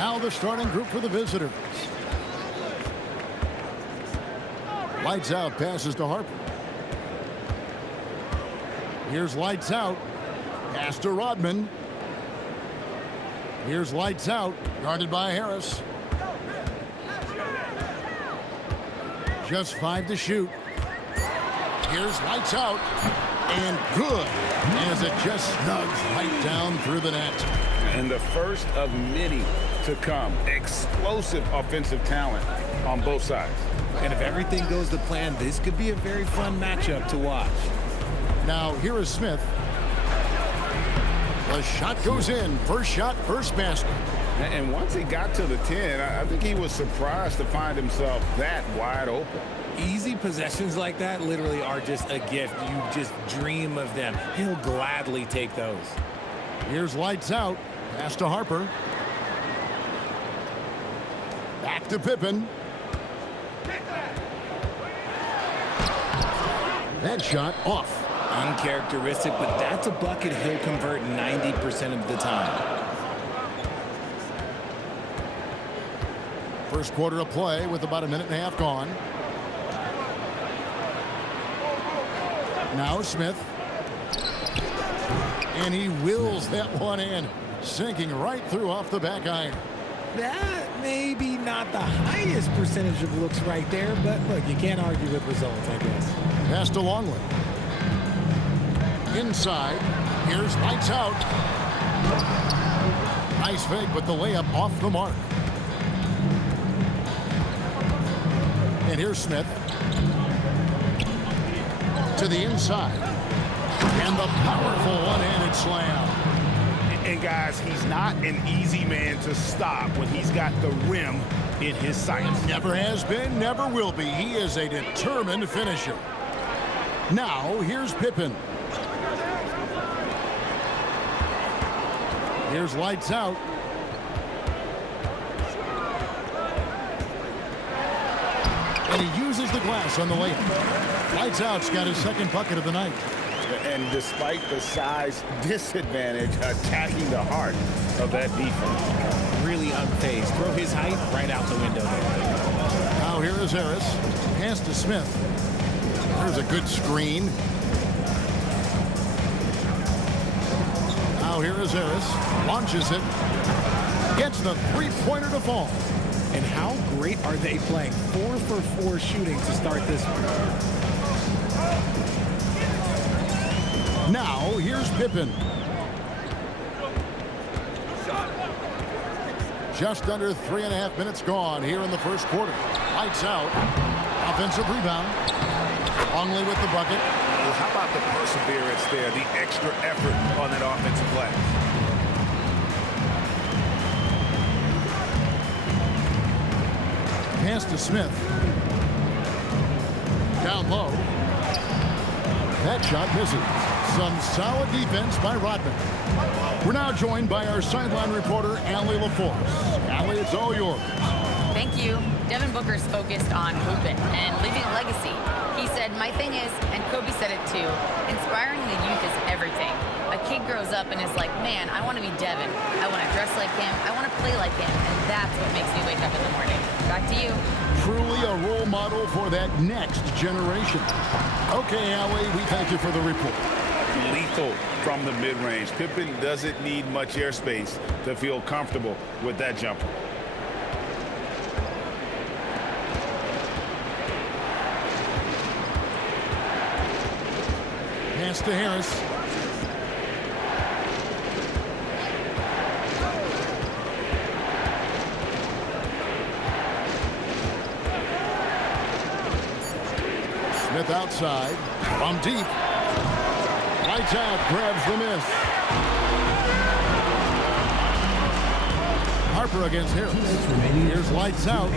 Now the starting group for the visitors. Lights out, passes to Harper. Here's lights out. Pass to Rodman. Here's lights out. Guarded by Harris. Just 5 to shoot. Here's lights out. And good. As it just snugs right down through the net. And the first of many to come. Explosive offensive talent on both sides. And if everything goes to plan, this could be a very fun matchup to watch. Now, here is Smith. The shot goes in. First shot, first basket. And once he got to the 10, I think he was surprised to find himself that wide open. Easy possessions like that literally are just a gift. You just dream of them. He'll gladly take those. Here's lights out. Pass to Harper. Back to Pippen. That shot off. Uncharacteristic, but that's a bucket he'll convert 90% of the time. First quarter of play with about a minute and a half gone. Now Smith. And he wills that one in. Sinking right through off the back iron. That may be not the highest percentage of looks right there, but look, you can't argue with results, I guess. Pass to Longley. Inside. Here's lights out. Nice fake, but the layup off the mark. And here's Smith. To the inside. And the powerful one-handed slam. And guys, he's not an easy man to stop when he's got the rim in his sights. Never has been, never will be. He is a determined finisher. Now, here's Pippen. Here's lights out. And he uses the glass on the layup. Lights out's got his second bucket of the night. And despite the size disadvantage, attacking the heart of that defense. Really unfazed. Throw his height right out the window there. Now here is Harris. Pass to Smith. There's a good screen. Now here is Harris. Launches it. Gets the three-pointer to fall. And how great are they playing? 4 for 4 shooting to start this one. Now, here's Pippen. Just under 3.5 minutes gone here in the first quarter. Lights out. Offensive rebound. Longley with the bucket. Well, how about the perseverance there, the extra effort on that offensive play? Pass to Smith. Down low. That shot misses. Some solid defense by Rodman. We're now joined by our sideline reporter, Allie LaForce. Allie, it's all yours. Thank you. Devin Booker's focused on hooping and leaving a legacy. He said, my thing is, and Kobe said it too, inspiring the youth is everything. A kid grows up and is like, man, I want to be Devin. I want to dress like him. I want to play like him. And that's what makes me wake up in the morning. Back to you. Truly a role model for that next generation. Okay, Allie, we thank you for the report. Lethal from the mid-range. Pippen doesn't need much airspace to feel comfortable with that jumper. Pass to Harris. Smith outside. From deep. Lights out. Grabs the miss. Harper against Harris. Here's lights out.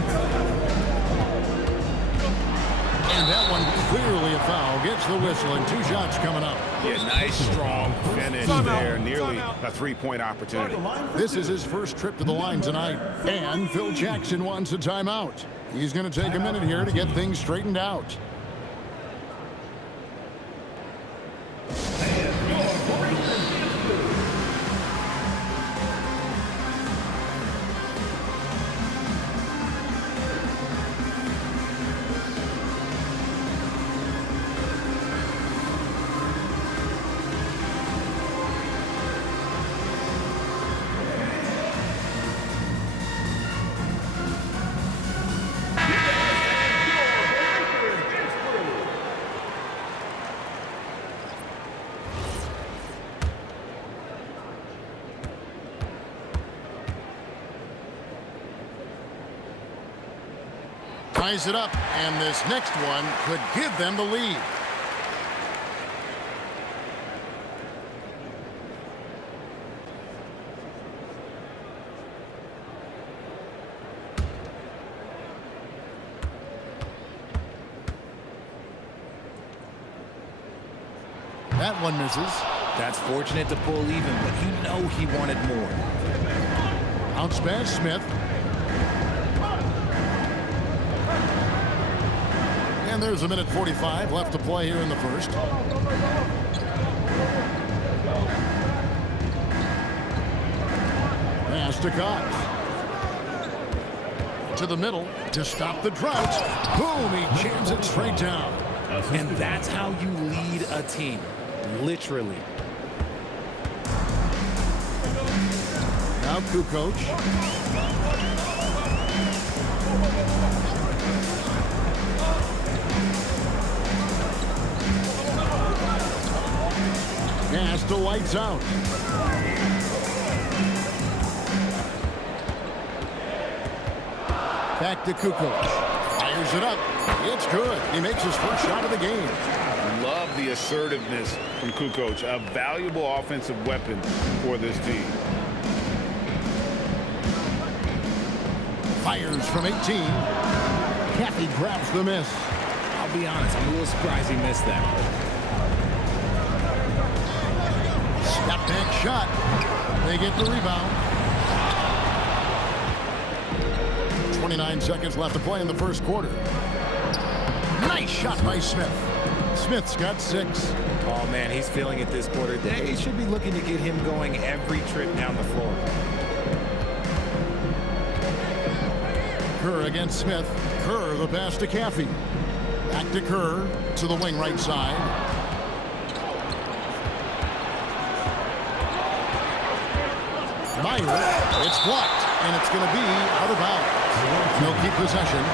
And that one clearly a foul. Gets the whistle and 2 shots coming up. Yeah, nice, strong finish there. Nearly a three-point opportunity. This is his first trip to the line tonight. And Phil Jackson wants a timeout. He's going to take a minute here to get things straightened out. Ties it up, and this next one could give them the lead. That one misses. That's fortunate to pull even, but you know he wanted more. Bounce pass, Smith. And there's a minute 45 left to play here in the first. Pass to Cox. To the middle to stop the drought. Boom, he jams it straight down. And that's how you lead a team. Literally. Now Kukoc. Pass to lights out. Back to Kukoc. Fires it up. It's good. He makes his first shot of the game. Love the assertiveness from Kukoc, a valuable offensive weapon for this team. Fires from 18. Caffey grabs the miss. I'll be honest, I'm a little surprised he missed that. Step back shot. They get the rebound. 29 seconds left to play in the first quarter. Nice shot by Smith. Smith's got 6. Oh, man, he's feeling it this quarter. They should be looking to get him going every trip down the floor. Kerr against Smith. Kerr, the pass to Caffey. Back to Kerr, to the wing right side. Meyer, it's blocked, and it's going to be out of bounds. He'll keep possession.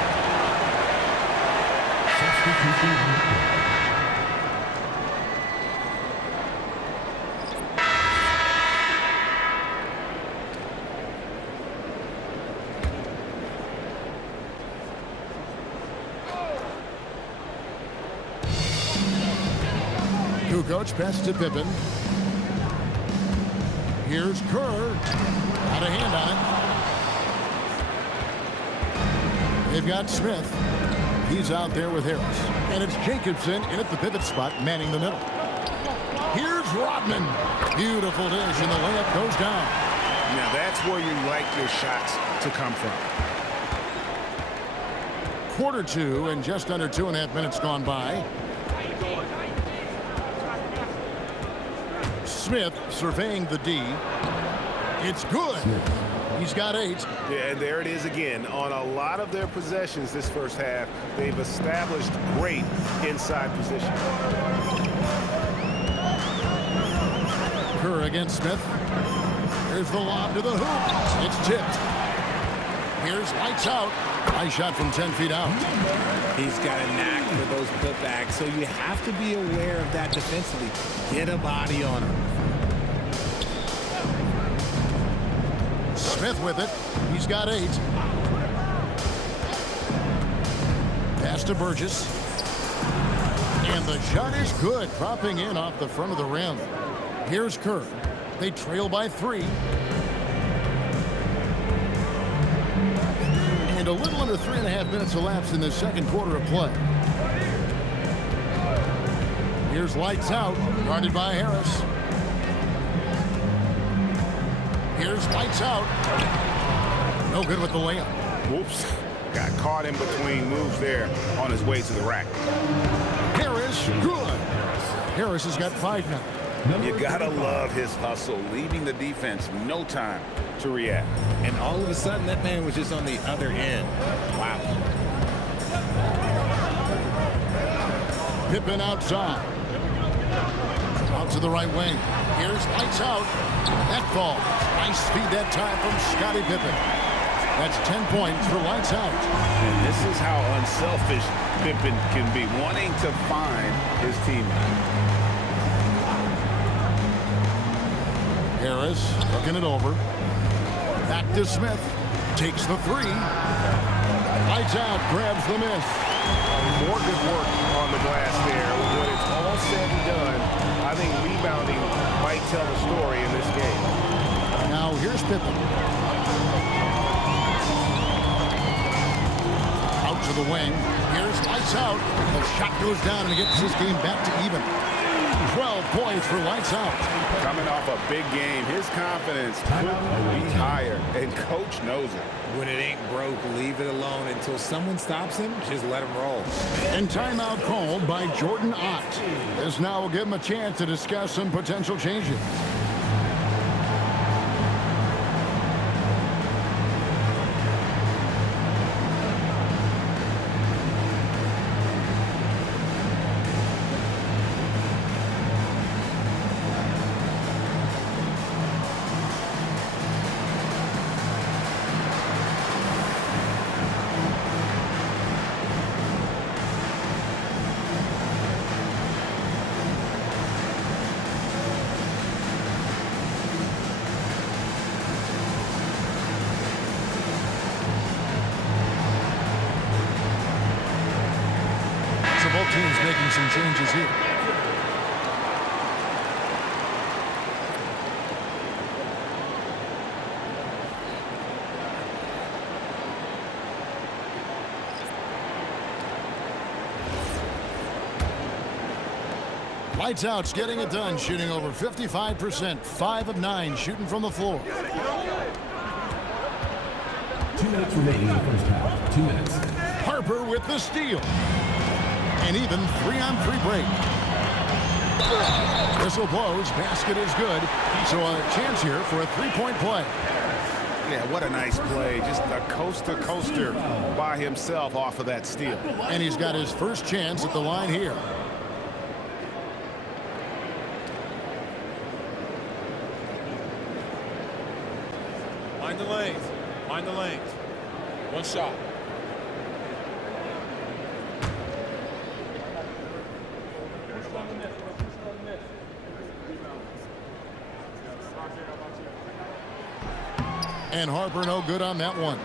Kukoc pass to Pippen. Here's Kerr. Got a hand on it. They've got Smith. He's out there with Harris. And it's Jacobson in at the pivot spot, manning the middle. Here's Rodman. Beautiful dish, and the layup goes down. Now that's where you like your shots to come from. Quarter 2 and just under 2.5 minutes gone by. Smith surveying the D. It's good. He's got 8. Yeah, and there it is again. On a lot of their possessions this first half, they've established great inside position. Kerr against Smith. Here's the lob to the hoop. It's tipped. Here's lights out. Nice shot from 10 feet out. He's got a knack for those putbacks, so you have to be aware of that defensively. Get a body on him. Smith with it. He's got 8. Pass to Burgess. And the shot is good, dropping in off the front of the rim. Here's Kerr. They trail by 3. And a little under 3.5 minutes elapsed in the second quarter of play. Here's lights out, guarded by Harris. Here's lights out. No good with the layup. Whoops. Got caught in between moves there on his way to the rack. Harris, good. Harris has got 5 now. You gotta love his hustle, leaving the defense no time to react. And all of a sudden, that man was just on the other end. Wow. Pippen outside. Out to the right wing. Here's lights out. That ball. Nice speed that time from Scottie Pippen. That's 10 points for lights out. And this is how unselfish Pippen can be, wanting to find his teammate. Harris looking it over. Back to Smith. Takes the 3. Lights out, grabs the miss. More good work on the glass there. When it's all said and done, I think rebounding might tell the story in this game. Now here's Pippen. Out to the wing. Here's lights out. The shot goes down and he gets this game back to even. 12 points for lights out. Coming off a big game, his confidence couldn't be higher, and coach knows it. When it ain't broke, leave it alone until someone stops him. Just let him roll. And timeout called by Jordan Ott. This now will give him a chance to discuss some potential changes. Both teams making some changes here. Lights out's getting it done, shooting over 55%, 5 of 9 shooting from the floor. 2 minutes remaining in the first half. 2 minutes. Harper with the steal. And even 3-on-3 break. Whistle blows, basket is good. So a chance here for a three-point play. Yeah, what a nice play. Just a coaster by himself off of that steal. And he's got his first chance at the line here. Mind the lanes. Mind the lanes. One shot. And Harper no good on that one.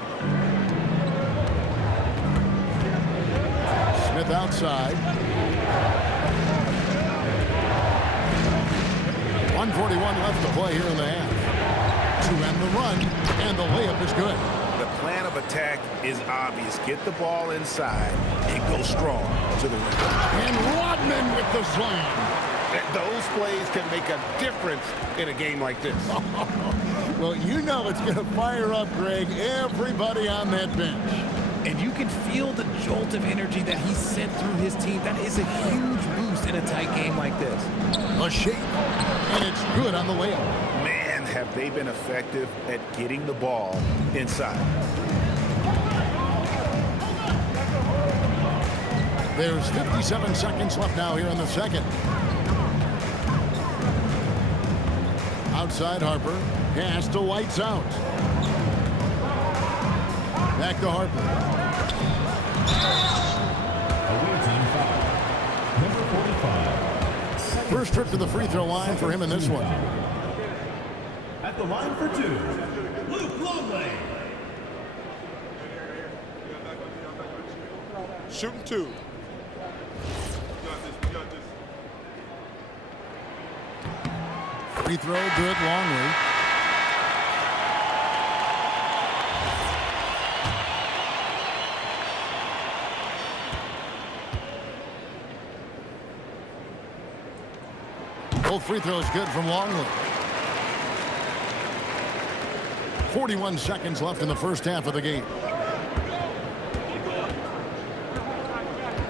Smith outside. 1:41 left to play here in the half. To end the run, and the layup is good. The plan of attack is obvious. Get the ball inside and go strong to the rim. And Rodman with the slam. Those plays can make a difference in a game like this. Well, you know it's going to fire up, Greg, everybody on that bench. And you can feel the jolt of energy that he sent through his team. That is a huge boost in a tight game like this. A shape, and it's good on the layup. Man, have they been effective at getting the ball inside. There's 57 seconds left now here in the second. Outside Harper. Pass to lights out. Back to Harper. Number 45. First trip to the free throw line for him in this one. At the line for 2, Luke Longley. Shooting 2. Free throw good, Longley. Both free throws good from Longley. 41 seconds left in the first half of the game.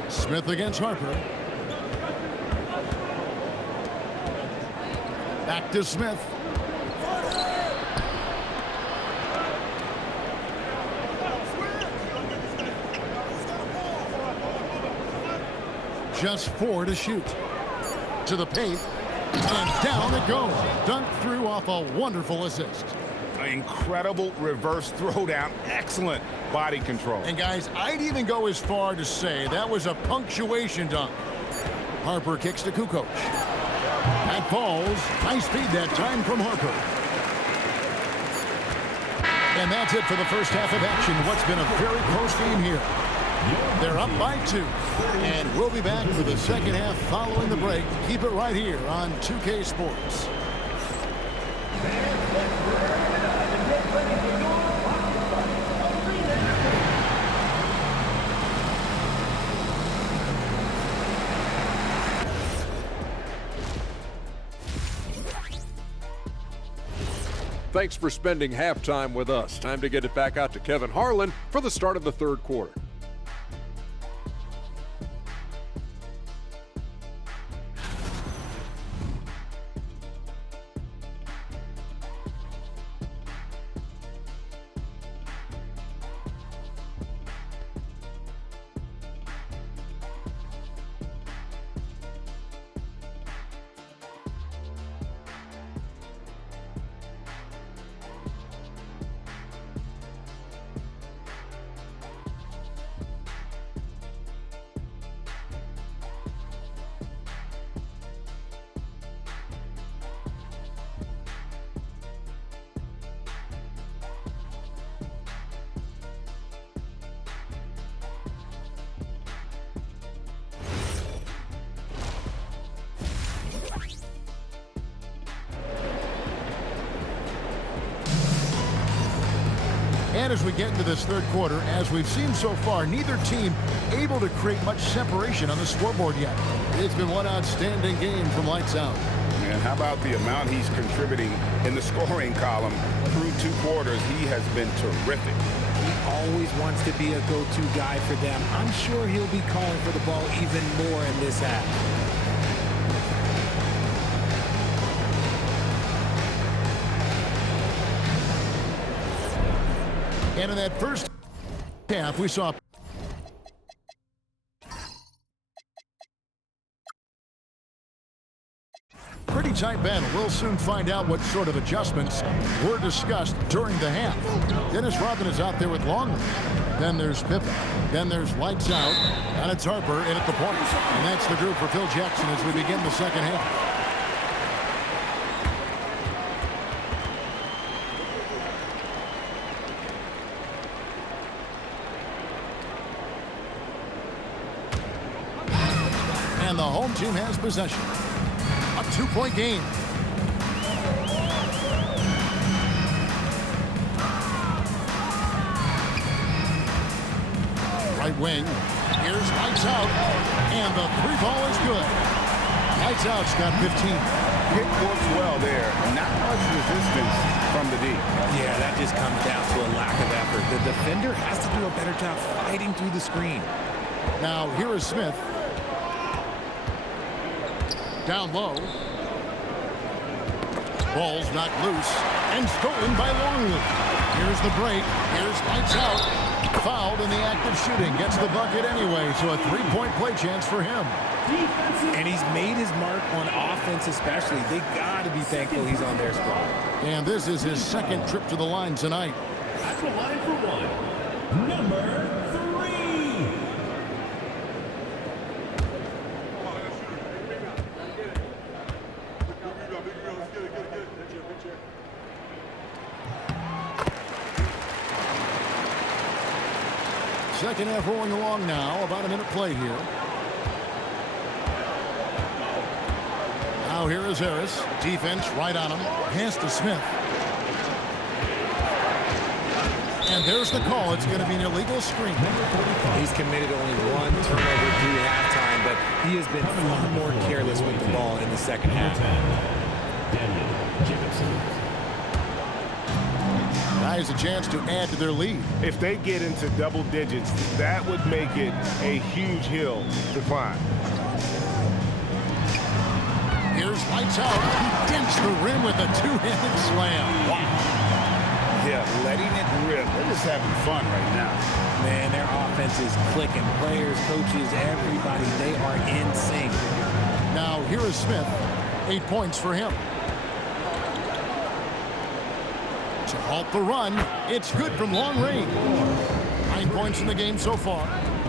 Smith against Harper. Back to Smith. Just 4 to shoot. To the paint. And down it goes. Dunked through off a wonderful assist. An incredible reverse throwdown. Excellent body control. And guys, I'd even go as far to say that was a punctuation dunk. Harper kicks to Kukoc. That falls. High speed that time from Harper. And that's it for the first half of action. What's been a very close game here. They're up by 2. And we'll be back for the second half following the break. Keep it right here on 2K Sports. Thanks for spending halftime with us. Time to get it back out to Kevin Harlan for the start of the third quarter. And as we get into this third quarter, as we've seen so far, neither team able to create much separation on the scoreboard yet. It's been one outstanding game from lights out. And how about the amount he's contributing in the scoring column through 2 quarters? He has been terrific. He always wants to be a go-to guy for them. I'm sure he'll be calling for the ball even more in this half. And in that first half, we saw pretty tight battle. We'll soon find out what sort of adjustments were discussed during the half. Dennis Rodman is out there with Longley. Then there's Pippen. Then there's lights out. And it's Harper in at the point. And that's the group for Phil Jackson as we begin the second half. And the home team has possession. A 2-point game. Right wing. Here's lights out. And the 3 ball is good. Lights out's got 15. Pick works well there. Not much resistance from the D. Yeah, that just comes down to a lack of effort. The defender has to do a better job fighting through the screen. Now here is Smith. Down low. Ball's knocked loose and stolen by Longley. Here's the break. Here's lights out. Fouled in the act of shooting. Gets the bucket anyway, so a 3-point play chance for him. And he's made his mark on offense especially. They got to be thankful he's on their squad. And this is his second trip to the line tonight. At the line for one, number 3. Second half rolling along now. About a minute play here. Now here is Harris. Defense right on him. Pass to Smith. And there's the call. It's going to be an illegal screen. He's committed only 1 turnover through halftime, but he has been far more careless with the ball in the second half. Guys, a chance to add to their lead. If they get into double digits, that would make it a huge hill to climb. Here's lights out. He dents the rim with a 2-handed slam. Wow. Yeah, letting it rip. They're just having fun right now. Man, their offense is clicking. Players, coaches, everybody, they are in sync. Now here is Smith. 8 points for him. To halt the run, it's good from long range. 9 points in the game so far.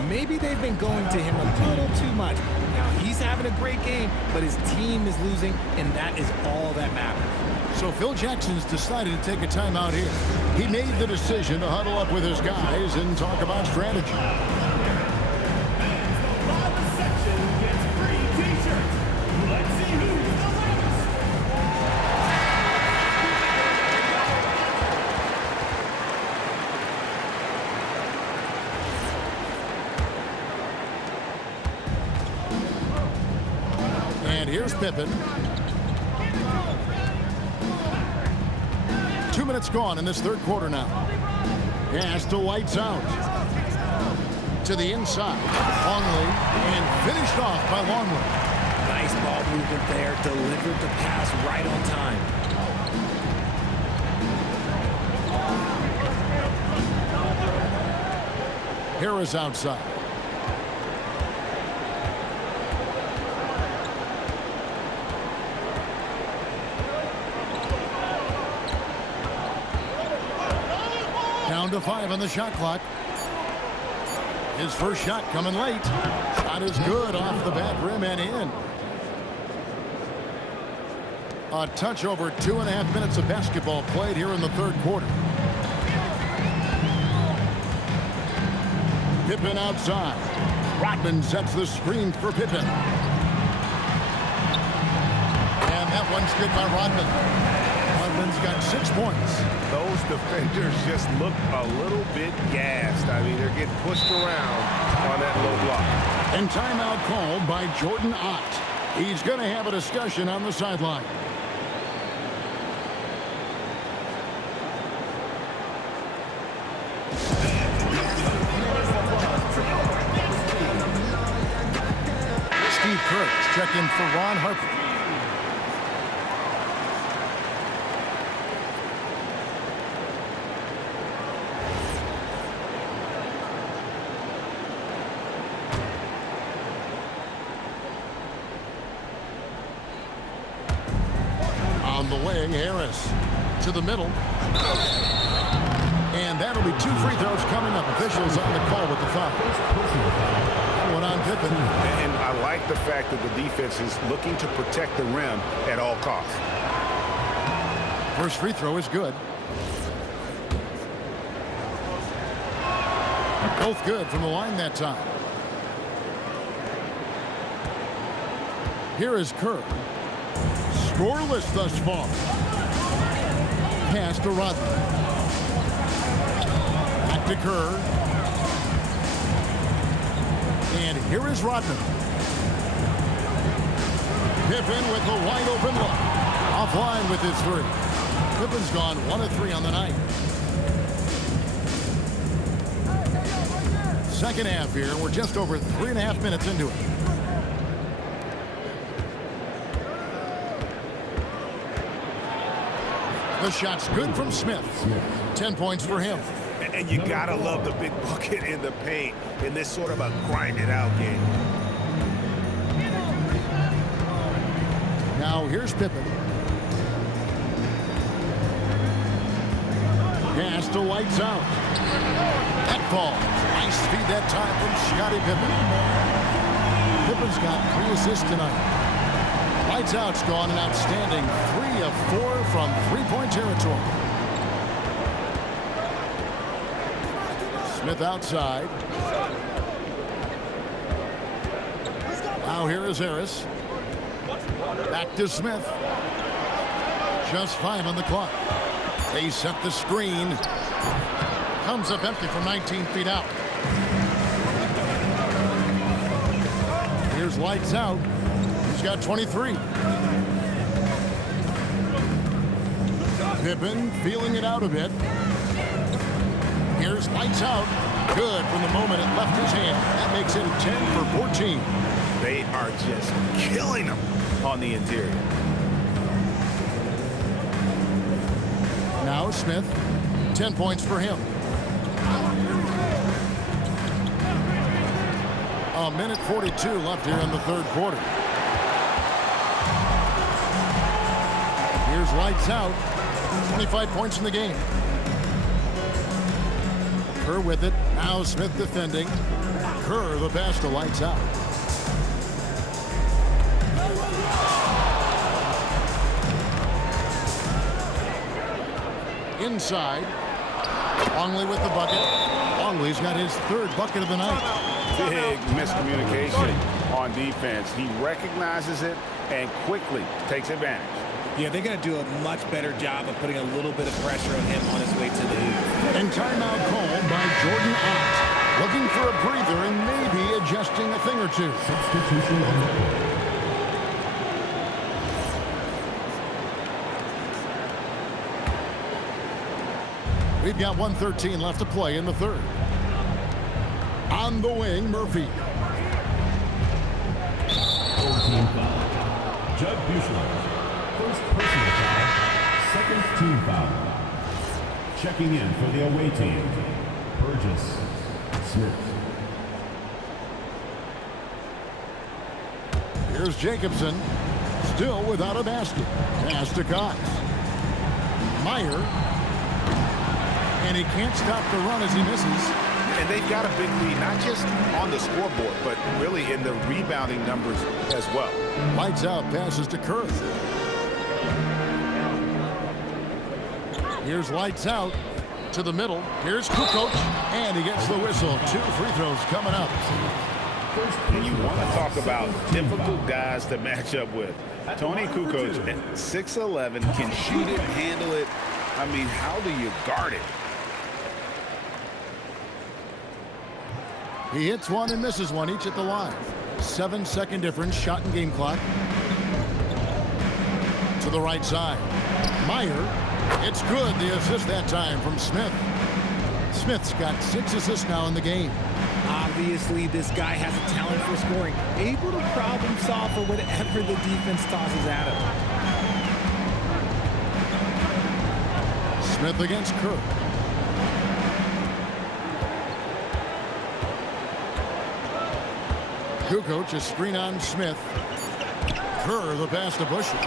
Maybe they've been going to him a little too much. Now, he's having a great game, but his team is losing, and that is all that matters. So Phil Jackson's decided to take a timeout here. He made the decision to huddle up with his guys and talk about strategy. Section gets free t-shirts. Let's see who's the loudest. And here's Pippen. 2 minutes gone in this third quarter now. Pass to White's out. To the inside. Longley. And finished off by Longley. Nice ball movement there. Delivered the pass right on time. Harris outside. Down to 5 on the shot clock. His first shot coming late. Shot is good off the back rim and in. A touch over 2.5 minutes of basketball played here in the third quarter. Pippen outside. Rodman sets the screen for Pippen. And that one's good by Rodman. Rodman's got 6 points. Those defenders just look a little bit gassed. I mean, they're getting pushed around on that low block. And timeout called by Jordan Ott. He's going to have a discussion on the sideline. Steve Kerr check in for Ron Harper. On the wing, Harris to the middle. And that'll be 2 free throws coming up. Officials on the call with the foul. One on Pippen. And I like the fact that the defense is looking to protect the rim at all costs. First free throw is good. Both good from the line that time. Here is Kerr. Scoreless thus far. Pass to Rodman. Back to Kerr. And here is Rodman. Pippen with the wide open look. Offline with his 3. Pippen's gone 1 of 3 on the night. Second half here. We're just over 3.5 minutes into it. The shot's good from Smith. 10 points for him. And you gotta love the big bucket in the paint in this sort of a grind-it-out game. Now here's Pippen. Pass to White's out. That ball. Nice feed that time from Scottie Pippen. Pippen's got 3 assists tonight. White's out's gone an outstanding 3 of 4 from 3-point territory. Smith outside. Now here is Harris. Back to Smith. Just 5 on the clock. They set the screen. Comes up empty from 19 feet out. Here's Lights out. He's got 23. Pippen feeling it out a bit. Here's Lights out. Good from the moment it left his hand. That makes him 10 for 14. They are just killing them on the interior. Now Smith, 10 points for him. A minute 42 left here in the third quarter. Here's Lights out. 25 points in the game. Kerr with it. Now Smith defending. Kerr the pass to Lights out. inside. Longley with the bucket. Longley's got his third bucket of the night. Big miscommunication on defense. He recognizes it and quickly takes advantage. Yeah, they're going to do a much better job of putting a little bit of pressure on him on his way to the hoop. And timeout called by Jordan Ott. Looking for a breather and maybe adjusting a thing or two. Substitution on the court. We've got 1:13 left to play in the third. On the wing, Murphy. 14 foul. Judd Bushler. First personal foul. Second team foul. Checking in for the away team. Burgess Smith. Here's Jacobson. Still without a basket. Pass to Cox. Meyer. And he can't stop the run as he misses. And they've got a big lead, not just on the scoreboard, but really in the rebounding numbers as well. Lights out, passes to Kerr. Here's lights out to the middle. Here's Kukoc, and he gets the whistle. 2 free throws coming up. And you want to talk about difficult guys to match up with. Tony Kukoc at 6'11", can shoot it, handle it. I mean, how do you guard it? He hits one and misses one, each at the line. 7-second difference, shot and game clock. To the right side. Meyer. It's good. The assist that time from Smith. Smith's got 6 assists now in the game. Obviously, this guy has a talent for scoring. Able to problem solve for whatever the defense tosses at him. Smith against Kerr. Kukoc, a screen on Smith. Kerr, the pass to Bushler.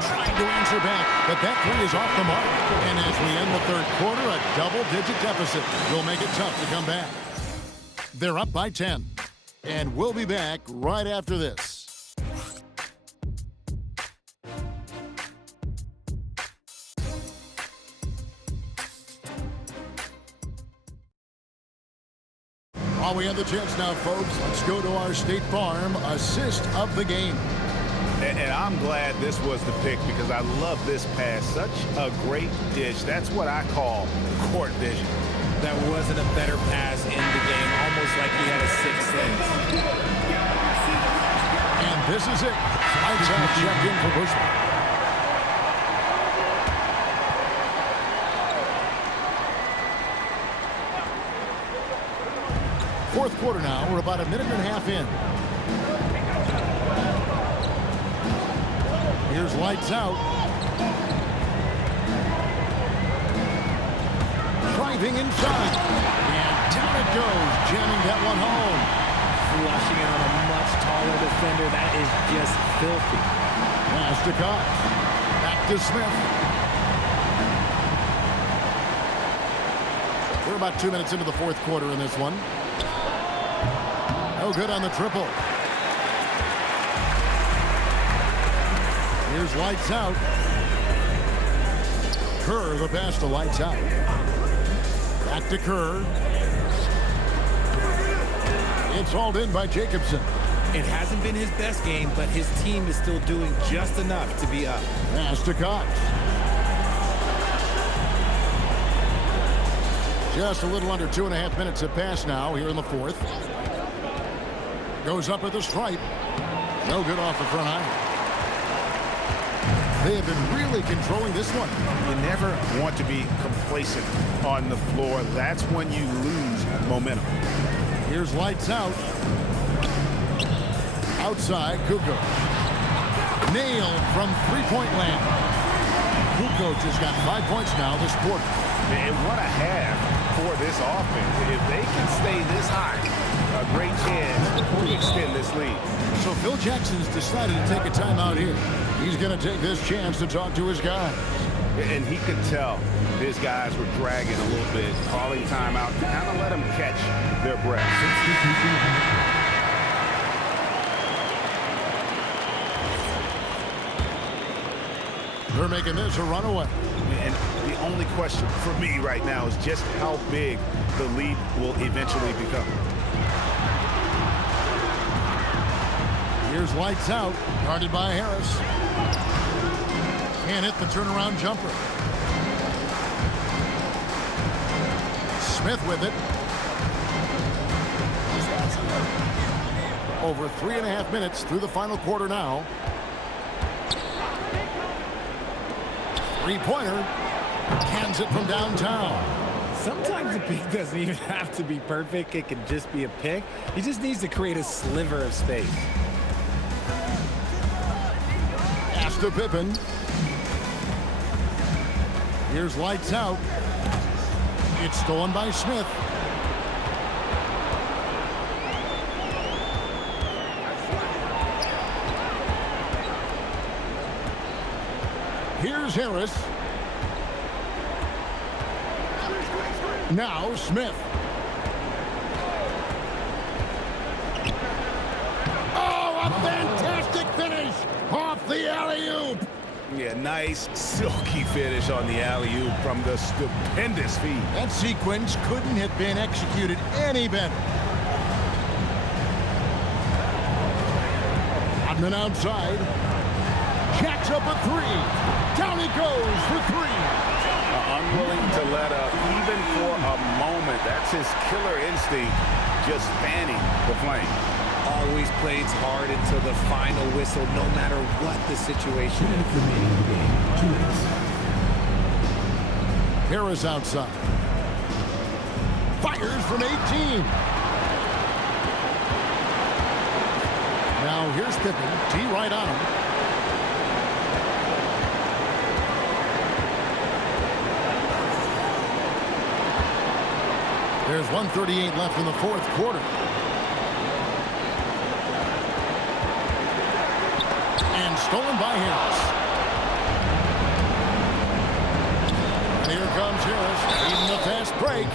Trying to answer back, but that three is off the mark. And as we end the third quarter, a double-digit deficit will make it tough to come back. They're up by 10. And we'll be back right after this. While we have the chance now, folks, let's go to our State Farm assist of the game. And I'm glad this was the pick because I love this pass. Such a great dish. That's what I call court vision. That wasn't a better pass in the game, almost like he had a sixth sense. And this is it. Lights out, check in for Bushler. Fourth quarter now. We're about a minute and a half in. Here's lights out. Driving inside. And down it goes. Jamming that one home. Flushing out a much taller defender. That is just filthy. Pass to Cox. Back to Smith. We're about 2 minutes into the fourth quarter in this one. No good on the triple. Here's lights out. Kerr, the pass to lights out. Back to Kerr. It's hauled in by Jacobson. It hasn't been his best game, but his team is still doing just enough to be up. Pass to Cox. Just a little under 2.5 minutes have passed now here in the fourth. Goes up at the stripe. No good off the front iron. They have been really controlling this one. You never want to be complacent on the floor. That's when you lose momentum. Here's lights out. Outside, Kukoc. Nailed from three-point land. Kukoc has got 5 points now this quarter. And what a half for this offense. If they can stay this high, a great chance to extend this lead. So Phil Jackson's decided to take a timeout here. He's going to take this chance to talk to his guys. And he could tell his guys were dragging a little bit, calling timeout, kind of let them catch their breath. They're making this a runaway. And The only question for me right now is just how big the lead will eventually become. Here's lights out, guarded by Harris. Can't hit the turnaround jumper. Smith with it. Over 3.5 minutes through the final quarter now. Three-pointer. Cans it from downtown. Sometimes the pick doesn't even have to be perfect. It can just be a pick. He just needs to create a sliver of space. Pass to Pippen. Here's lights out. It's stolen by Smith. Here's Harris. Now Smith. Oh, a fantastic finish off the alley-oop. Yeah, nice silky finish on the alley-oop from the stupendous feed. That sequence couldn't have been executed any better. Rodman outside. Jacks up a three. Down he goes for three. Unwilling to let up even for a moment. That's his killer instinct, just fanning the flame. Always plays hard until the final whistle, no matter what the situation is. Remaining in the game. 2 minutes. Harris outside. Fires from 18. Now here's Pippen. T right on him. There's 1:38 left in the fourth quarter. And stolen by Harris. And here comes Harris, leading the fast break.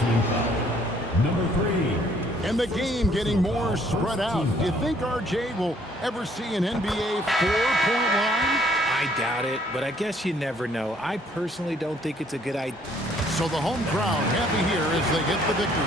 Number 3. And the game getting more spread out. Do you think RJ will ever see an NBA 4-point line? I doubt it, but I guess you never know. I personally don't think it's a good idea. So the home crowd happy here as they get the victory.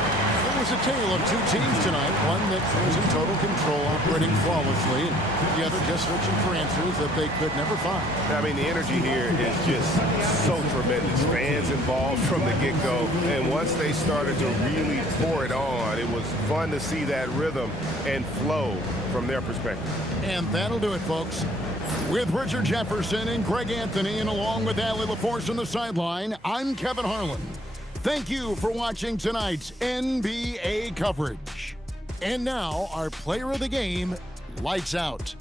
It was a tale of two teams tonight. One that was in total control, operating flawlessly, and the other just searching for answers that they could never find. I mean, the energy here is just so tremendous. Fans involved from the get-go, and once they started to really pour it on, it was fun to see that rhythm and flow from their perspective. And that'll do it, folks. With Richard Jefferson and Greg Anthony, and along with Allie LaForce on the sideline, I'm Kevin Harlan. Thank you for watching tonight's NBA coverage. And now, our player of the game, Lights Out.